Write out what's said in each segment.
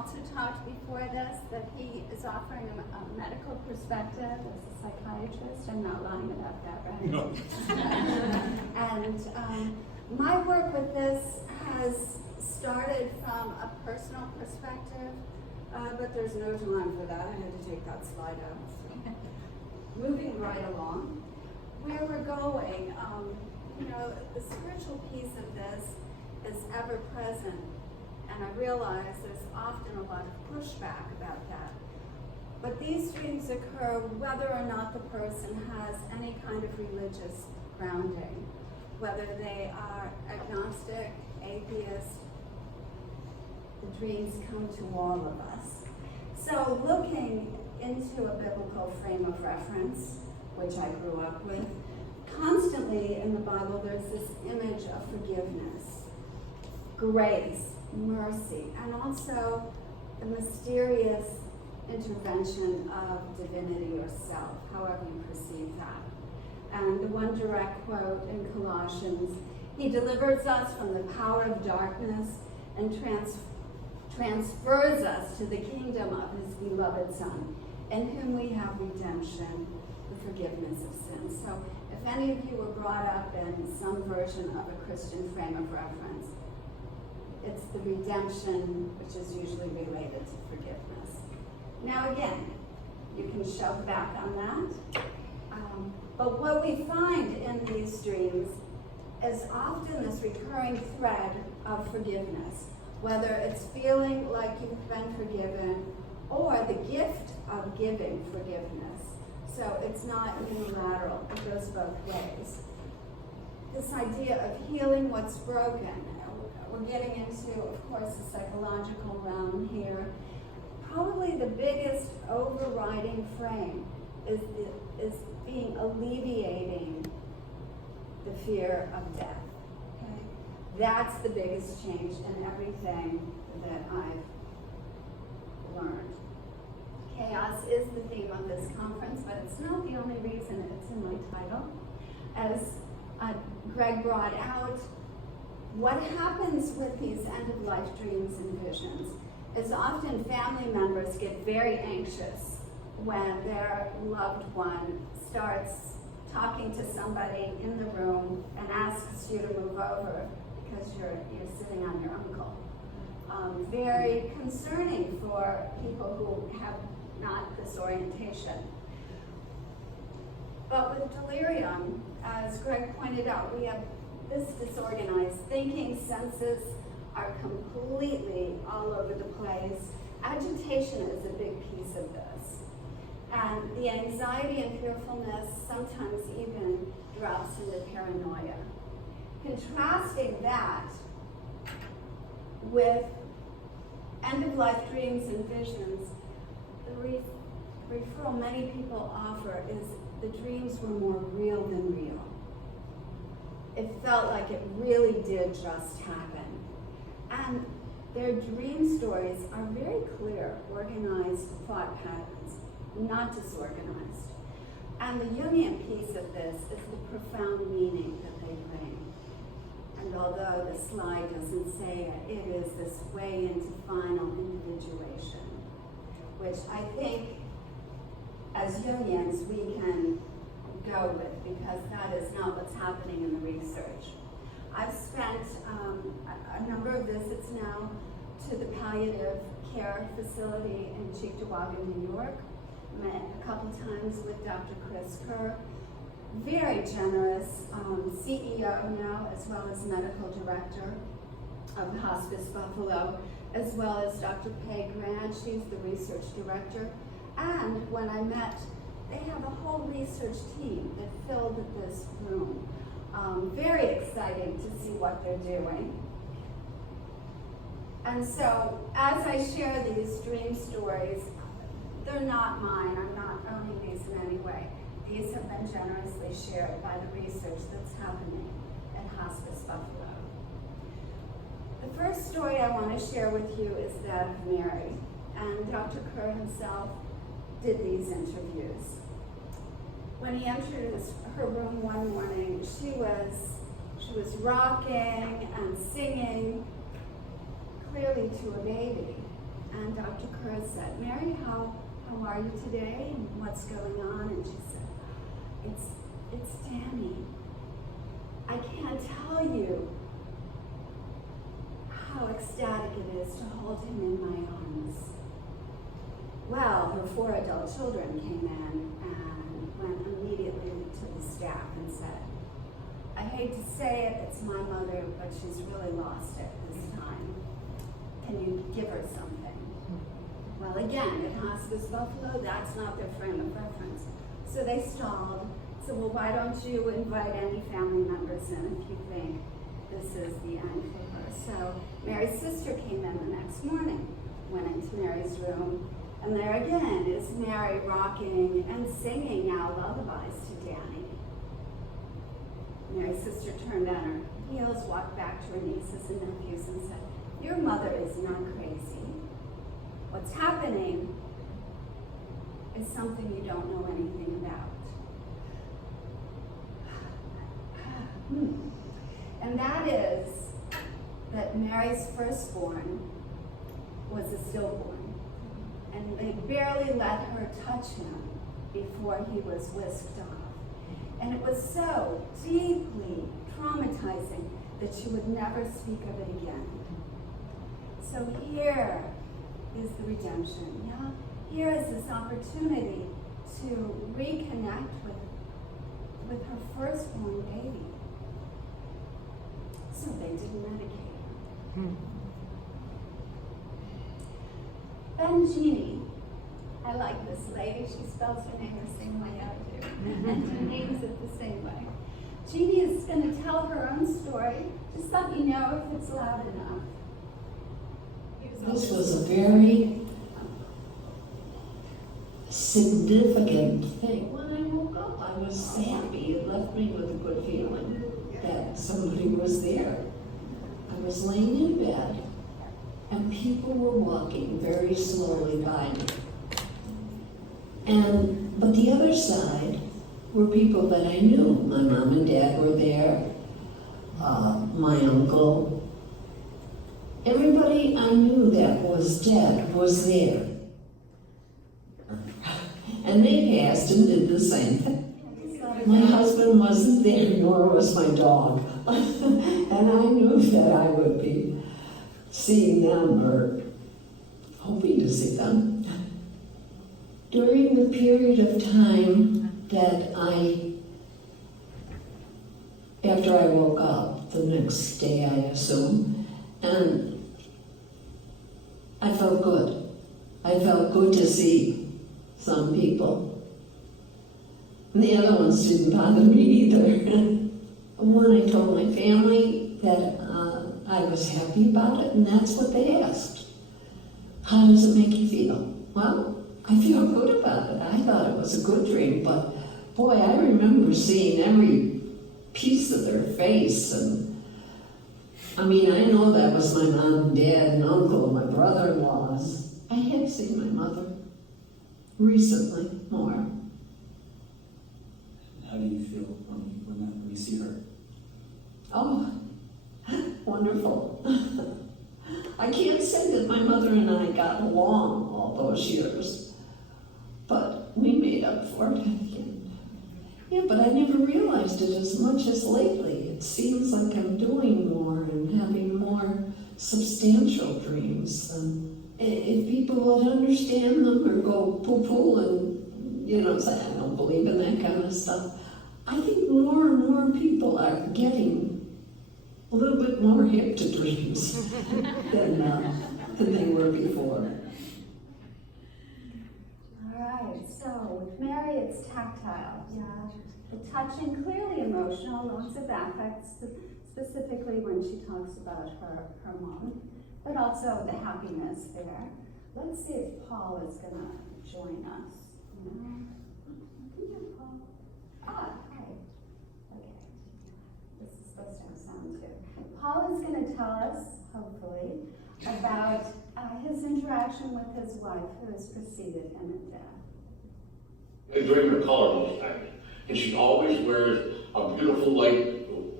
also talked before this that he is offering a medical perspective as a psychiatrist. I'm not lying about that, right? No. And my work with this has started from a personal perspective, but there's no time for that. I had to take that slide out. Moving right along, where we're going, the spiritual piece of this is ever present, and I realize there's often a lot of pushback about that. But these dreams occur whether or not the person has any kind of religious grounding, whether they are agnostic, atheist. The dreams come to all of us. So looking into a biblical frame of reference, which I grew up with, constantly in the Bible there's this image of forgiveness, grace, mercy, and also the mysterious intervention of divinity or self, however you perceive that. And the one direct quote in Colossians, he delivers us from the power of darkness and transfers us to the kingdom of his beloved Son, in whom we have redemption, the forgiveness of sins. So if any of you were brought up in some version of a Christian frame of reference, it's the redemption which is usually related to forgiveness. Now again, you can shove back on that. But what we find in these dreams is often this recurring thread of forgiveness, whether it's feeling like you've been forgiven or the gift of giving forgiveness. So it's not unilateral, it goes both ways. This idea of healing what's broken. We're getting into, of course, the psychological realm here. Probably the biggest overriding frame is being alleviating the fear of death. Okay? That's the biggest change in everything that I've learned. Chaos is the theme of this conference, but it's not the only reason it's in my title. As Greg brought out, what happens with these end-of-life dreams and visions is often family members get very anxious when their loved one starts talking to somebody in the room and asks you to move over because you're sitting on your uncle. Very concerning for people who have not this orientation. But with delirium, as Greg pointed out, we have this disorganized thinking, senses are completely all over the place. Agitation is a big piece of this. And the anxiety and fearfulness sometimes even drops into paranoia. Contrasting that with end-of-life dreams and visions, the referral many people offer is the dreams were more real than real. It felt like it really did just happen. And their dream stories are very clear, organized thought patterns, not disorganized. And the Jungian piece of this is the profound meaning that they bring. And although the slide doesn't say it, it is this way into final individuation, which I think as Jungians we can go with, because that is not what's happening in the research. I've spent a number of visits now to the palliative care facility in Cheektowaga, New York. Met a couple times with Dr. Chris Kerr, very generous CEO now, as well as medical director of Hospice Buffalo, as well as Dr. Peg Grant, she's the research director. And when I met, they have a whole research team that filled this room. Very exciting to see what they're doing. And so, as I share these dream stories, they're not mine. I'm not owning these in any way. These have been generously shared by the research that's happening at Hospice Buffalo. The first story I want to share with you is that of Mary. And Dr. Kerr himself did these interviews. When he entered her room one morning, she was rocking and singing, clearly to a baby. And Dr. Kerr said, Mary, how are you today? And what's going on? And she said, it's Danny. I can't tell you how ecstatic it is to hold him in my arms. Well, her 4 adult children came in and went immediately to the staff and said, I hate to say it, it's my mother, but she's really lost it this time. Can you give her something? Well, again, at Hospice Buffalo, that's not their frame of reference. So they stalled. So, well, why don't you invite any family members in if you think this is the end for her? So Mary's sister came in the next morning, went into Mary's room, and there again is Mary rocking and singing now lullabies to Danny. Mary's sister turned on her heels, walked back to her nieces and nephews and said, your mother is not crazy. What's happening is something you don't know anything about. And that is that Mary's firstborn was a stillborn, and they barely let her touch him before he was whisked off. And it was so deeply traumatizing that she would never speak of it again. So here is the redemption. Yeah? Here is this opportunity to reconnect with her firstborn baby. So they didn't medicate her. Then Jeanne, I like this lady, she spells her name the same way I do, and names it the same way. Jeanne is going to tell her own story. Just let me know if it's loud enough. This was a very significant thing. When I woke up, I was happy. It left me with a good feeling that somebody was there. I was laying in bed, and people were walking very slowly by me. But the other side were people that I knew. My mom and dad were there, my uncle. Everybody I knew that was dead was there. And they passed and did the same thing. My husband wasn't there, nor was my dog. And I knew that I would be seeing them or hoping to see them. During the period of time that after I woke up, the next day I assume, and I felt good. I felt good to see some people. And the other ones didn't bother me either. When I told my family that I was happy about it, and that's what they asked. How does it make you feel? Well, I feel good about it. I thought it was a good dream, but boy, I remember seeing every piece of their face, and I mean, I know that was my mom and dad and uncle and my brother-in-laws. I have seen my mother recently more. How do you feel when you see her? Oh, wonderful. I can't say that my mother and I got along all those years, but we made up for it. Yeah, but I never realized it as much as lately. It seems like I'm doing more and having more substantial dreams. And if people would understand them or go poo-poo and, say, I don't believe in that kind of stuff, I think more and more people are getting a little bit more hip to dreams than they were before. All right, so with Mary, it's tactile. Yeah, the touching, clearly emotional, lots of affects, specifically when she talks about her mom, but also the happiness there. Let's see if Paul is going to join us. Paul. Hi. Okay. This is supposed to have sound too. Paul is going to tell us, hopefully, about his interaction with his wife, who has preceded him in death. I dream her color all the time, and she always wears a beautiful light blue.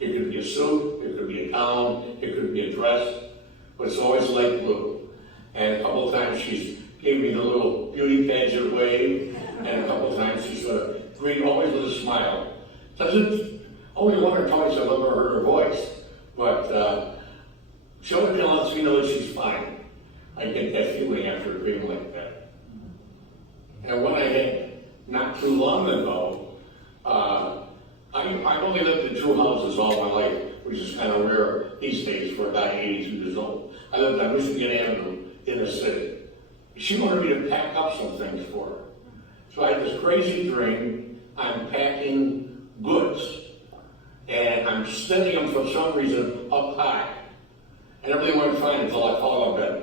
It could be a suit, it could be a gown, it could be a dress, but it's always light blue. And a couple of times she's gave me the little beauty pageant wave, and a couple of times she's sort of greeted always with a smile. Only one or twice I've ever heard her voice, but she only lets me know that she's fine. I get that feeling after a dream like that. And what I had not too long ago, I've only lived in two houses all my life, which is kind of rare these days for a guy 82 years old. I lived on Michigan Avenue in the city. She wanted me to pack up some things for her. So I had this crazy dream. I'm packing goods, and I'm sending them for some reason up high. And everything went fine until I fall out of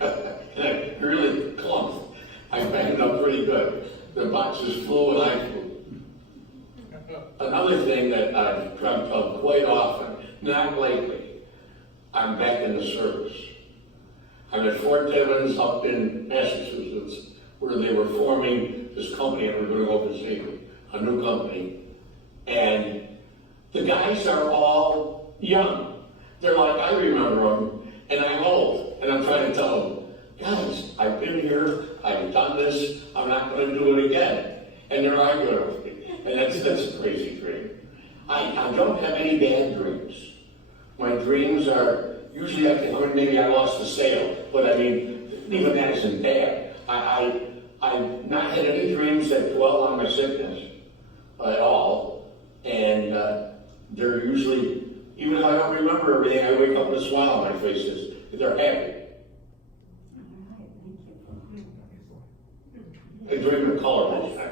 bed. And I really clumped. I backed it up pretty good. The boxes flew and I flew. Another thing that I've dreamt of quite often, not lately, I'm back in the service. I'm at Fort Devens up in Massachusetts, where they were forming this company, and we're going to go to see a new company. And the guys are all young. They're like, I remember them, and I'm old. And I'm trying to tell them, guys, I've been here, I've done this, I'm not going to do it again. And they're arguing with me. And that's a crazy dream. I don't have any bad dreams. My dreams are usually, maybe I lost the sale, but I mean, even that isn't bad. I've not had any dreams that dwell on my sickness at all. And they're usually, even if I don't remember everything, I wake up with a smile on my face because they're happy. I dream in color most times.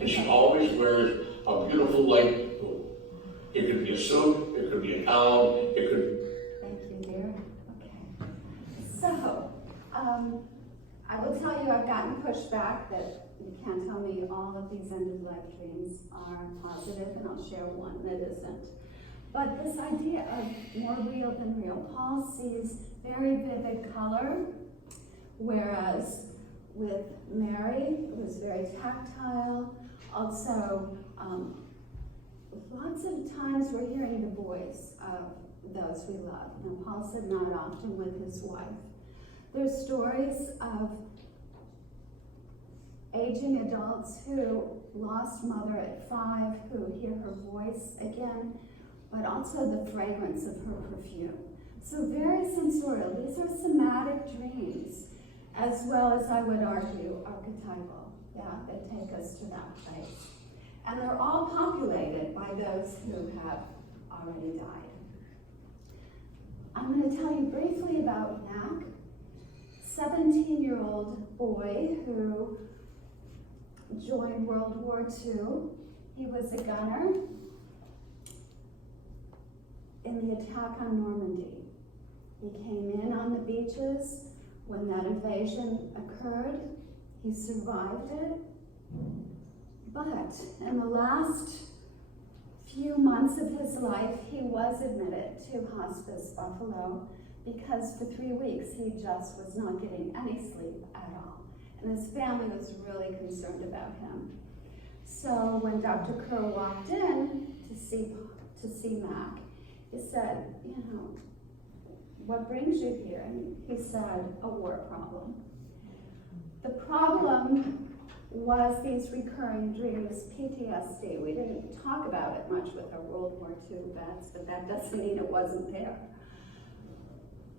And she always wears a beautiful light blue. It could be a suit, it could be a gown, it could. Thank you, dear. Okay. So, I will tell you I've gotten pushback that you can't tell me all of these end-of-life dreams are positive, and I'll share one that isn't. But this idea of more real than real. Paul sees very vivid color, whereas with Mary, it was very tactile. Also, lots of times we're hearing the voice of those we love. Now, Paul said not often with his wife. There's stories of aging adults who lost mother at 5, who hear her voice again, but also the fragrance of her perfume. So very sensorial. These are somatic dreams, as well as, I would argue, archetypal, that take us to that place. And they're all populated by those who have already died. I'm going to tell you briefly about Mac, 17-year-old boy who joined World War II. He was a gunner in the attack on Normandy. He came in on the beaches when that invasion occurred. He survived it. But in the last few months of his life, he was admitted to Hospice Buffalo because for 3 weeks he just was not getting any sleep at all. And his family was really concerned about him. So when Dr. Kerr walked in to see Mac, he said, what brings you here? And he said, a war problem. The problem was these recurring dreams, PTSD. We didn't talk about it much with our World War II vets, but that doesn't mean it wasn't there.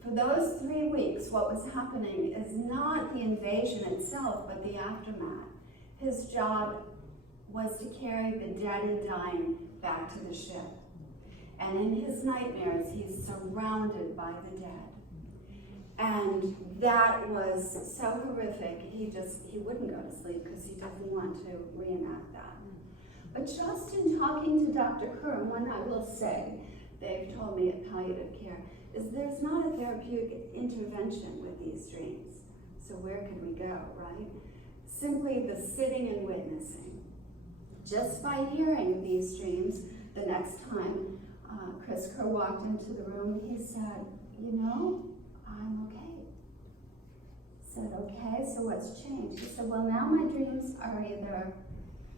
For those 3 weeks, what was happening is not the invasion itself, but the aftermath. His job was to carry the dead and dying back to the ship. And in his nightmares, he's surrounded by the dead. And that was so horrific, he wouldn't go to sleep because he doesn't want to reenact that. But just in talking to Dr. Kerr, one I will say, they've told me at palliative care, is there's not a therapeutic intervention with these dreams. So where could we go, right? Simply the sitting and witnessing. Just by hearing these dreams, the next time Chris Kerr walked into the room, he said, I'm okay. I said, okay, so what's changed? He said, well, now my dreams are either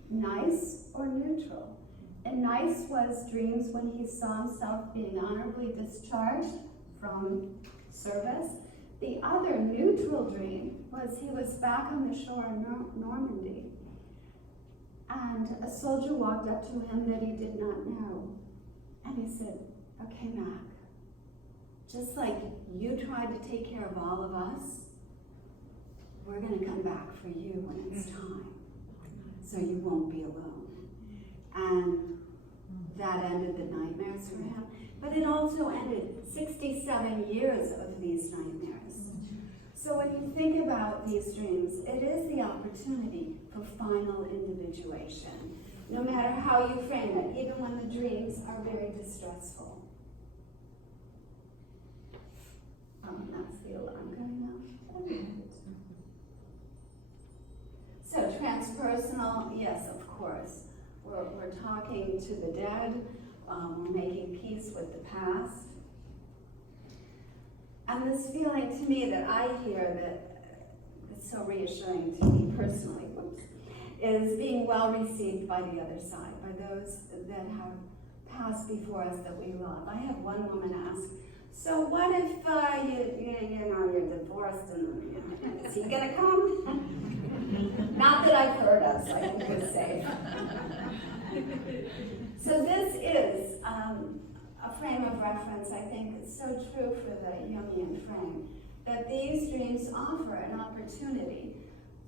nice or neutral. And nice was dreams when he saw himself being honorably discharged from service. The other neutral dream was he was back on the shore in Normandy, and a soldier walked up to him that he did not know, and he said, "Okay, Mac, just like you tried to take care of all of us, we're going to come back for you when it's time, so you won't be alone." And that ended the nightmares for him. But it also ended 67 years of these nightmares. So when you think about these dreams, it is the opportunity for final individuation, no matter how you frame it, even when the dreams are very distressful. That's the alarm going off. So transpersonal, yes, of course. We're talking to the dead, we're making peace with the past. And this feeling to me that I hear that is so reassuring to me personally, is being well received by the other side, by those that have passed before us that we love. I had one woman ask, "So what if you're divorced and is he gonna come?" Not that I've heard of, so I think we're safe. So this is a frame of reference, I think, it's so true for the Jungian frame, that these dreams offer an opportunity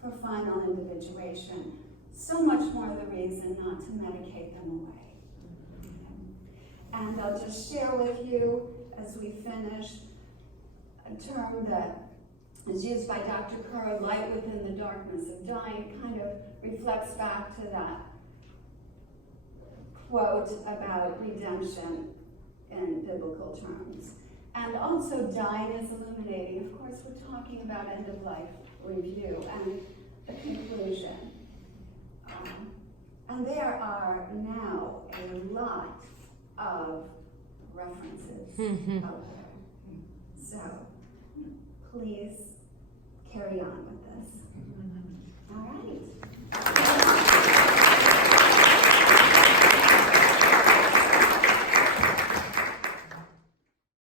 for final individuation. So much more the reason not to medicate them away. And I'll just share with you, as we finish, a term that is used by Dr. Kerr, light within the darkness of dying, kind of reflects back to that quote about redemption in biblical terms. And also dying is illuminating. Of course, we're talking about end-of-life review and the conclusion. And there are now a lot of references out there. So please carry on with this.